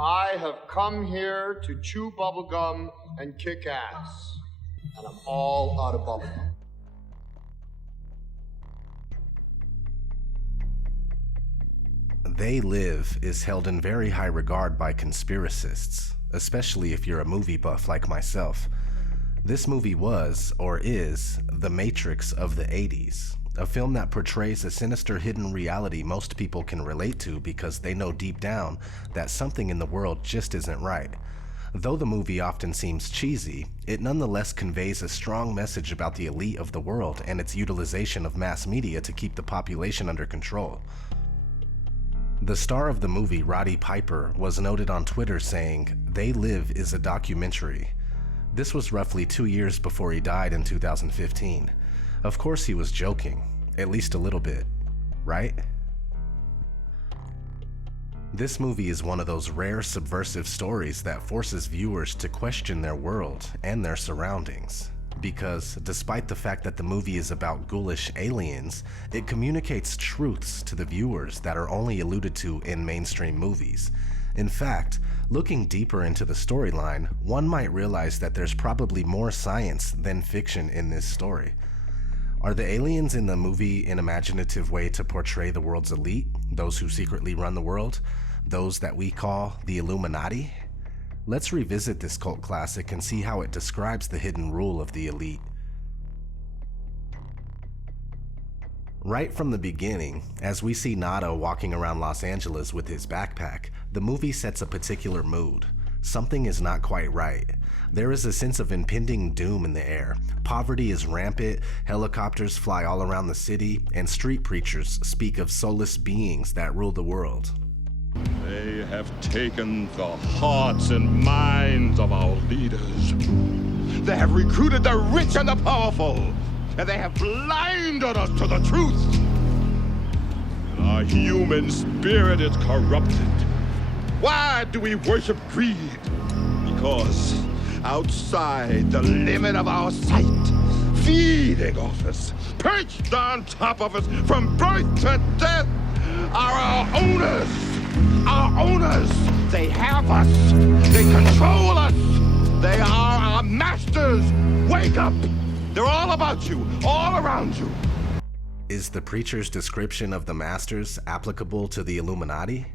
I have come here to chew bubblegum and kick ass. And I'm all out of bubblegum. They Live is held in very high regard by conspiracists, especially if you're a movie buff like myself. This movie was, or is, the Matrix of the 80s, a film that portrays a sinister hidden reality most people can relate to because they know deep down that something in the world just isn't right. Though the movie often seems cheesy, it nonetheless conveys a strong message about the elite of the world and its utilization of mass media to keep the population under control. The star of the movie, Roddy Piper, was noted on Twitter saying, "They Live is a documentary." This was roughly 2 years before he died in 2015. Of course he was joking, at least a little bit, right? This movie is one of those rare subversive stories that forces viewers to question their world and their surroundings. Because despite the fact that the movie is about ghoulish aliens, it communicates truths to the viewers that are only alluded to in mainstream movies. In fact, looking deeper into the storyline, one might realize that there's probably more science than fiction in this story. Are the aliens in the movie an imaginative way to portray the world's elite, those who secretly run the world, those that we call the Illuminati? Let's revisit this cult classic and see how it describes the hidden rule of the elite. Right from the beginning, as we see Nada walking around Los Angeles with his backpack, the movie sets a particular mood. Something is not quite right. There is a sense of impending doom in the air. Poverty is rampant, helicopters fly all around the city, and street preachers speak of soulless beings that rule the world. They have taken the hearts and minds of our leaders. They have recruited the rich and the powerful, and they have blinded us to the truth. Our human spirit is corrupted. Why do we worship greed? Because outside the limit of our sight, feeding off us, perched on top of us from birth to death, are our owners. Our owners, they have us, they control us, they are our masters. Wake up, they're all about you, all around you. Is the preacher's description of the masters applicable to the Illuminati?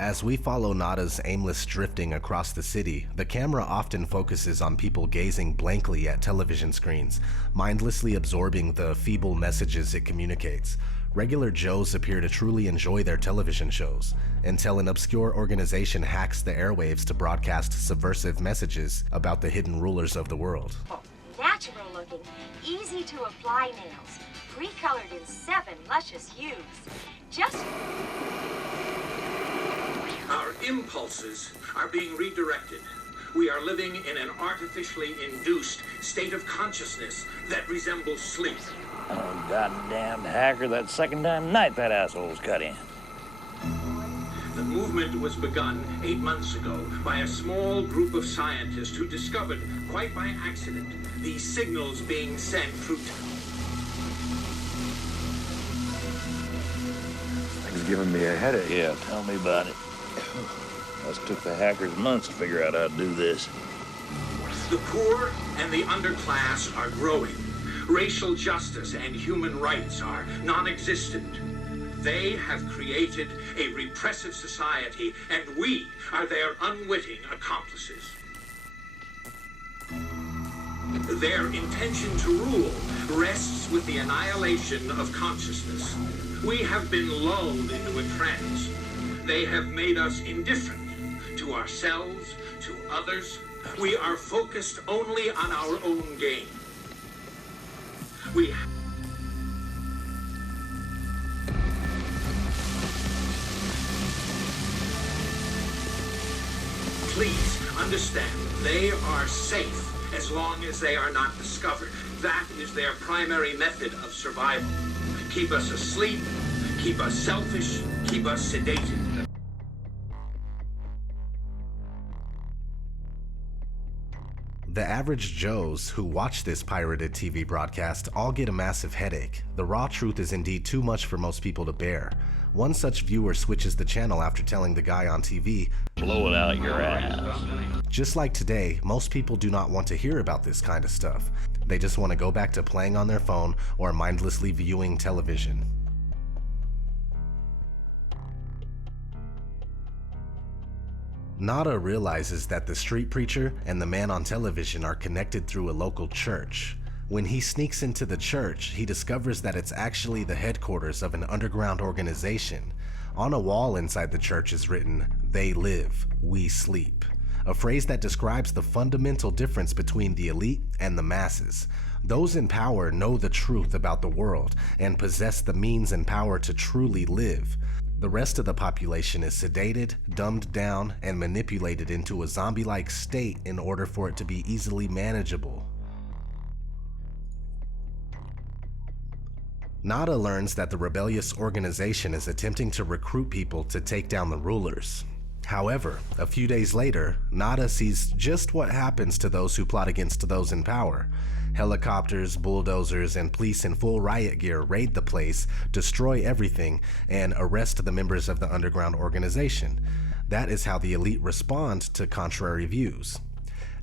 As we follow Nada's aimless drifting across the city, the camera often focuses on people gazing blankly at television screens, mindlessly absorbing the feeble messages it communicates. Regular Joes appear to truly enjoy their television shows, until an obscure organization hacks the airwaves to broadcast subversive messages about the hidden rulers of the world. Natural looking, easy to apply nails, pre-colored in 7 luscious hues. Just... Our impulses are being redirected. We are living in an artificially induced state of consciousness that resembles sleep. Oh, goddamn hacker, that second time tonight that asshole's cut in. The movement was begun 8 months ago by a small group of scientists who discovered, quite by accident, these signals being sent through... Thing's giving me a headache. Yeah, tell me about it. Must took the hackers months to figure out how to do this. The poor and the underclass are growing. Racial justice and human rights are non-existent. They have created a repressive society, and we are their unwitting accomplices. Their intention to rule rests with the annihilation of consciousness. We have been lulled into a trance. They have made us indifferent to ourselves, to others. We are focused only on our own gain. Please understand, they are safe as long as they are not discovered. That is their primary method of survival. Keep us asleep, keep us selfish, keep us sedated. The average Joes who watch this pirated TV broadcast all get a massive headache. The raw truth is indeed too much for most people to bear. One such viewer switches the channel after telling the guy on TV, "Blow it out your ass." Just like today, most people do not want to hear about this kind of stuff. They just want to go back to playing on their phone or mindlessly viewing television. Nada realizes that the street preacher and the man on television are connected through a local church. When he sneaks into the church, he discovers that it's actually the headquarters of an underground organization. On a wall inside the church is written, "They live, we sleep," a phrase that describes the fundamental difference between the elite and the masses. Those in power know the truth about the world and possess the means and power to truly live. The rest of the population is sedated, dumbed down, and manipulated into a zombie-like state in order for it to be easily manageable. Nada learns that the rebellious organization is attempting to recruit people to take down the rulers. However, a few days later, Nada sees just what happens to those who plot against those in power. Helicopters, bulldozers, and police in full riot gear raid the place, destroy everything, and arrest the members of the underground organization. That is how the elite respond to contrary views.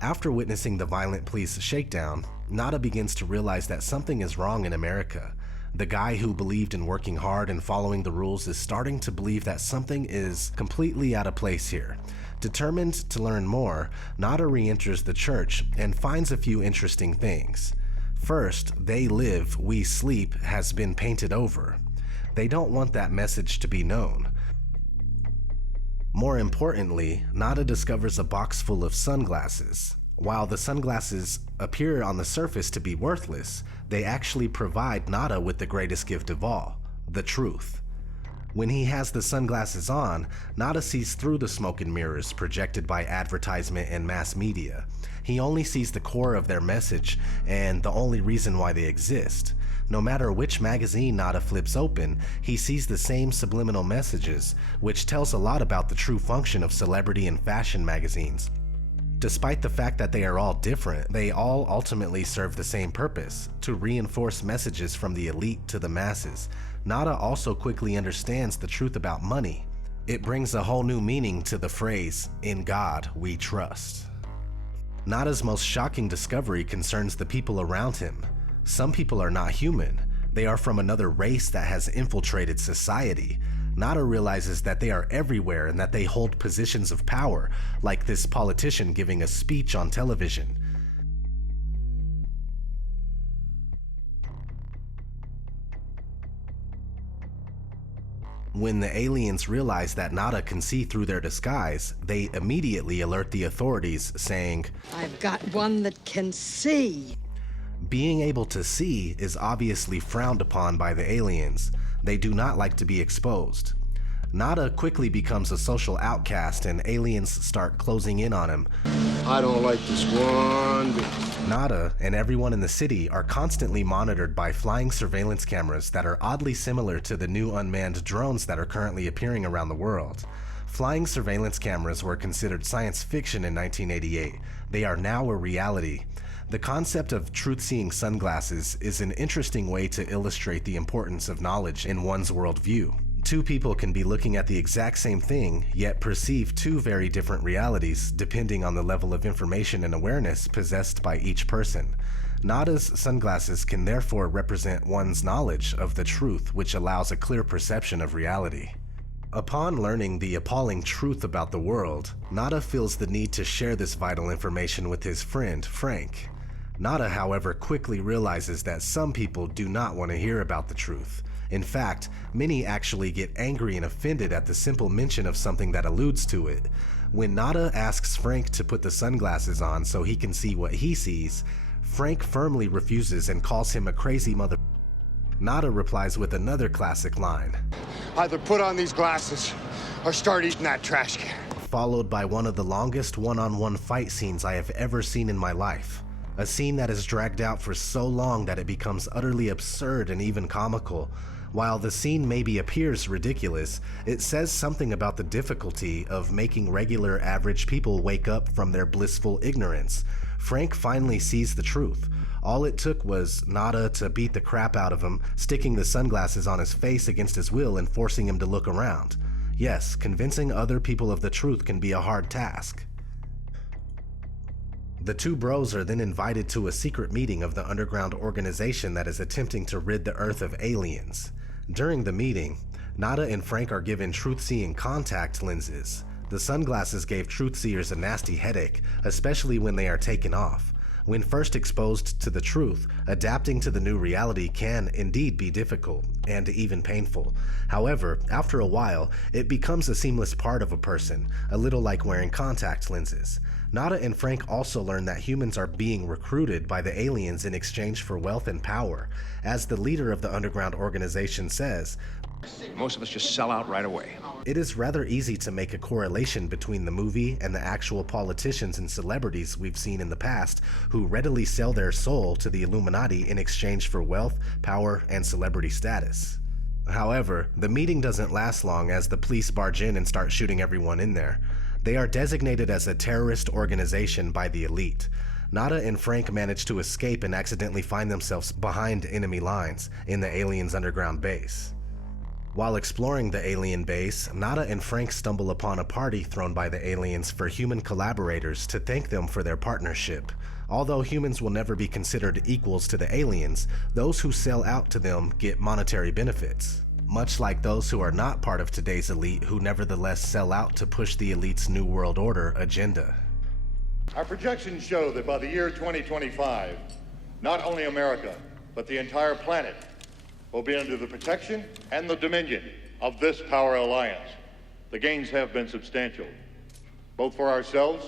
After witnessing the violent police shakedown, Nada begins to realize that something is wrong in America. The guy who believed in working hard and following the rules is starting to believe that something is completely out of place here. Determined to learn more, Nada re-enters the church and finds a few interesting things. First, "They live, we sleep" has been painted over. They don't want that message to be known. More importantly, Nada discovers a box full of sunglasses. While the sunglasses appear on the surface to be worthless, they actually provide Nada with the greatest gift of all, the truth. When he has the sunglasses on, Nada sees through the smoke and mirrors projected by advertisement and mass media. He only sees the core of their message and the only reason why they exist. No matter which magazine Nada flips open, he sees the same subliminal messages, which tells a lot about the true function of celebrity and fashion magazines. Despite the fact that they are all different, they all ultimately serve the same purpose, to reinforce messages from the elite to the masses. Nada also quickly understands the truth about money. It brings a whole new meaning to the phrase, "In God we trust." Nada's most shocking discovery concerns the people around him. Some people are not human. They are from another race that has infiltrated society. Nada realizes that they are everywhere and that they hold positions of power, like this politician giving a speech on television. When the aliens realize that Nada can see through their disguise, they immediately alert the authorities, saying, "I've got one that can see." Being able to see is obviously frowned upon by the aliens. They do not like to be exposed. Nada quickly becomes a social outcast and aliens start closing in on him. I don't like this one bit. Nada and everyone in the city are constantly monitored by flying surveillance cameras that are oddly similar to the new unmanned drones that are currently appearing around the world. Flying surveillance cameras were considered science fiction in 1988. They are now a reality. The concept of truth-seeing sunglasses is an interesting way to illustrate the importance of knowledge in one's worldview. Two people can be looking at the exact same thing, yet perceive two very different realities, depending on the level of information and awareness possessed by each person. Nada's sunglasses can therefore represent one's knowledge of the truth, which allows a clear perception of reality. Upon learning the appalling truth about the world, Nada feels the need to share this vital information with his friend, Frank. Nada, however, quickly realizes that some people do not want to hear about the truth. In fact, many actually get angry and offended at the simple mention of something that alludes to it. When Nada asks Frank to put the sunglasses on so he can see what he sees, Frank firmly refuses and calls him a crazy mother. Nada replies with another classic line. Either put on these glasses or start eating that trash can. Followed by one of the longest one-on-one fight scenes I have ever seen in my life. A scene that is dragged out for so long that it becomes utterly absurd and even comical. While the scene maybe appears ridiculous, it says something about the difficulty of making regular average people wake up from their blissful ignorance. Frank finally sees the truth. All it took was Nada to beat the crap out of him, sticking the sunglasses on his face against his will and forcing him to look around. Yes, convincing other people of the truth can be a hard task. The two bros are then invited to a secret meeting of the underground organization that is attempting to rid the Earth of aliens. During the meeting, Nada and Frank are given truth-seeing contact lenses. The sunglasses gave truth-seers a nasty headache, especially when they are taken off. When first exposed to the truth, adapting to the new reality can indeed be difficult and even painful. However, after a while, it becomes a seamless part of a person, a little like wearing contact lenses. Nada and Frank also learn that humans are being recruited by the aliens in exchange for wealth and power. As the leader of the underground organization says, Most of us just sell out right away. it is rather easy to make a correlation between the movie and the actual politicians and celebrities we've seen in the past who readily sell their soul to the Illuminati in exchange for wealth, power, and celebrity status. However, the meeting doesn't last long as the police barge in and start shooting everyone in there. They are designated as a terrorist organization by the elite. Nada and Frank manage to escape and accidentally find themselves behind enemy lines in the aliens' underground base. While exploring the alien base, Nada and Frank stumble upon a party thrown by the aliens for human collaborators to thank them for their partnership. Although humans will never be considered equals to the aliens, those who sell out to them get monetary benefits, much like those who are not part of today's elite who nevertheless sell out to push the elite's New World Order agenda. Our projections show that by the year 2025, not only America, but the entire planet will be under the protection and the dominion of this power alliance. The gains have been substantial, both for ourselves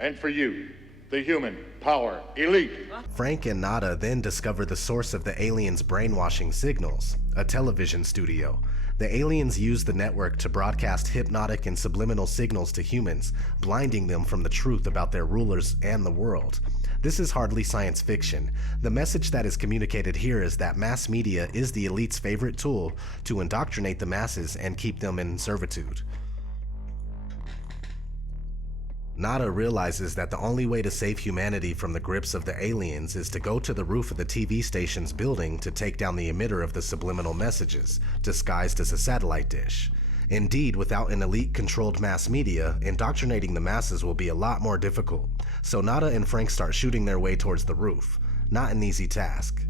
and for you, the human power elite. Frank and Nada then discover the source of the aliens' brainwashing signals, a television studio. The aliens use the network to broadcast hypnotic and subliminal signals to humans, blinding them from the truth about their rulers and the world. This is hardly science fiction. The message that is communicated here is that mass media is the elite's favorite tool to indoctrinate the masses and keep them in servitude. Nada realizes that the only way to save humanity from the grips of the aliens is to go to the roof of the TV station's building to take down the emitter of the subliminal messages, disguised as a satellite dish. Indeed, without an elite-controlled mass media, indoctrinating the masses will be a lot more difficult, so Nada and Frank start shooting their way towards the roof. Not an easy task.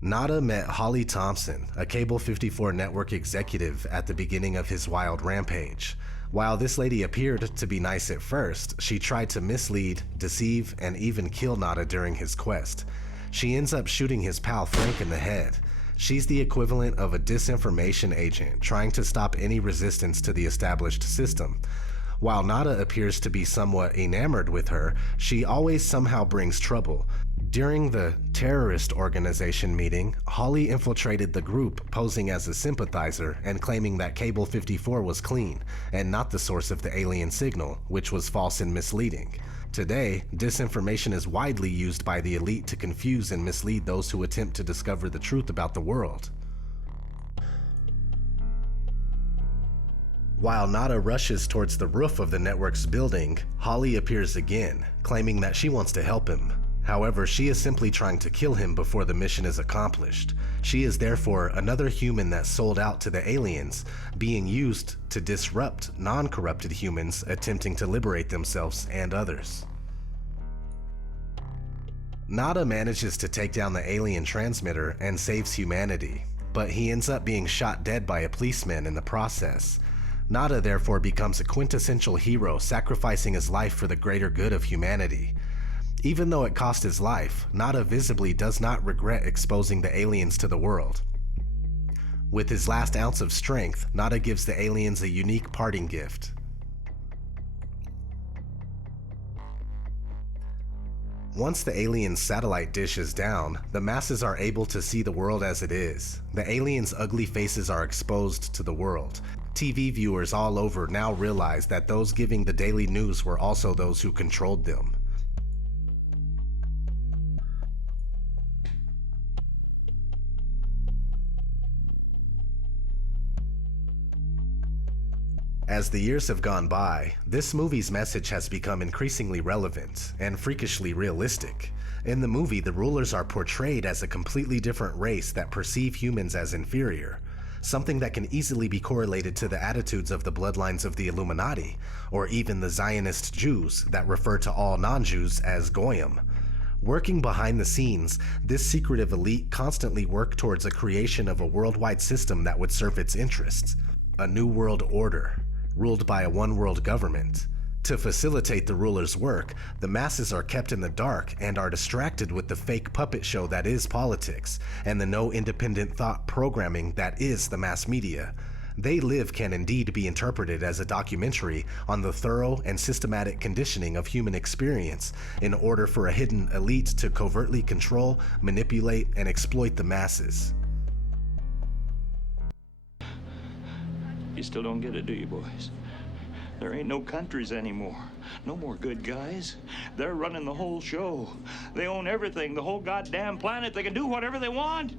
Nada met Holly Thompson, a Cable 54 network executive, at the beginning of his wild rampage. While this lady appeared to be nice at first, she tried to mislead, deceive, and even kill Nada during his quest. She ends up shooting his pal Frank in the head. She's the equivalent of a disinformation agent trying to stop any resistance to the established system. While Nada appears to be somewhat enamored with her, she always somehow brings trouble. During the terrorist organization meeting, Holly infiltrated the group posing as a sympathizer and claiming that Cable 54 was clean and not the source of the alien signal, which was false and misleading. Today, disinformation is widely used by the elite to confuse and mislead those who attempt to discover the truth about the world. While Nada rushes towards the roof of the network's building, Holly appears again, claiming that she wants to help him. However, she is simply trying to kill him before the mission is accomplished. She is therefore another human that sold out to the aliens, being used to disrupt non-corrupted humans attempting to liberate themselves and others. Nada manages to take down the alien transmitter and saves humanity, but he ends up being shot dead by a policeman in the process. Nada therefore becomes a quintessential hero, sacrificing his life for the greater good of humanity. Even though it cost his life, Nada visibly does not regret exposing the aliens to the world. With his last ounce of strength, Nada gives the aliens a unique parting gift. Once the aliens' satellite dish is down, the masses are able to see the world as it is. The aliens' ugly faces are exposed to the world. TV viewers all over now realize that those giving the daily news were also those who controlled them. As the years have gone by, this movie's message has become increasingly relevant and freakishly realistic. In the movie, the rulers are portrayed as a completely different race that perceive humans as inferior, something that can easily be correlated to the attitudes of the bloodlines of the Illuminati, or even the Zionist Jews that refer to all non-Jews as Goyim. Working behind the scenes, this secretive elite constantly worked towards a creation of a worldwide system that would serve its interests, a new world order, ruled by a one-world government. To facilitate the ruler's work, the masses are kept in the dark and are distracted with the fake puppet show that is politics, and the no independent thought programming that is the mass media. They Live can indeed be interpreted as a documentary on the thorough and systematic conditioning of human experience in order for a hidden elite to covertly control, manipulate, and exploit the masses. You still don't get it, do you, boys? There ain't no countries anymore. No more good guys. They're running the whole show. They own everything, the whole goddamn planet. They can do whatever they want.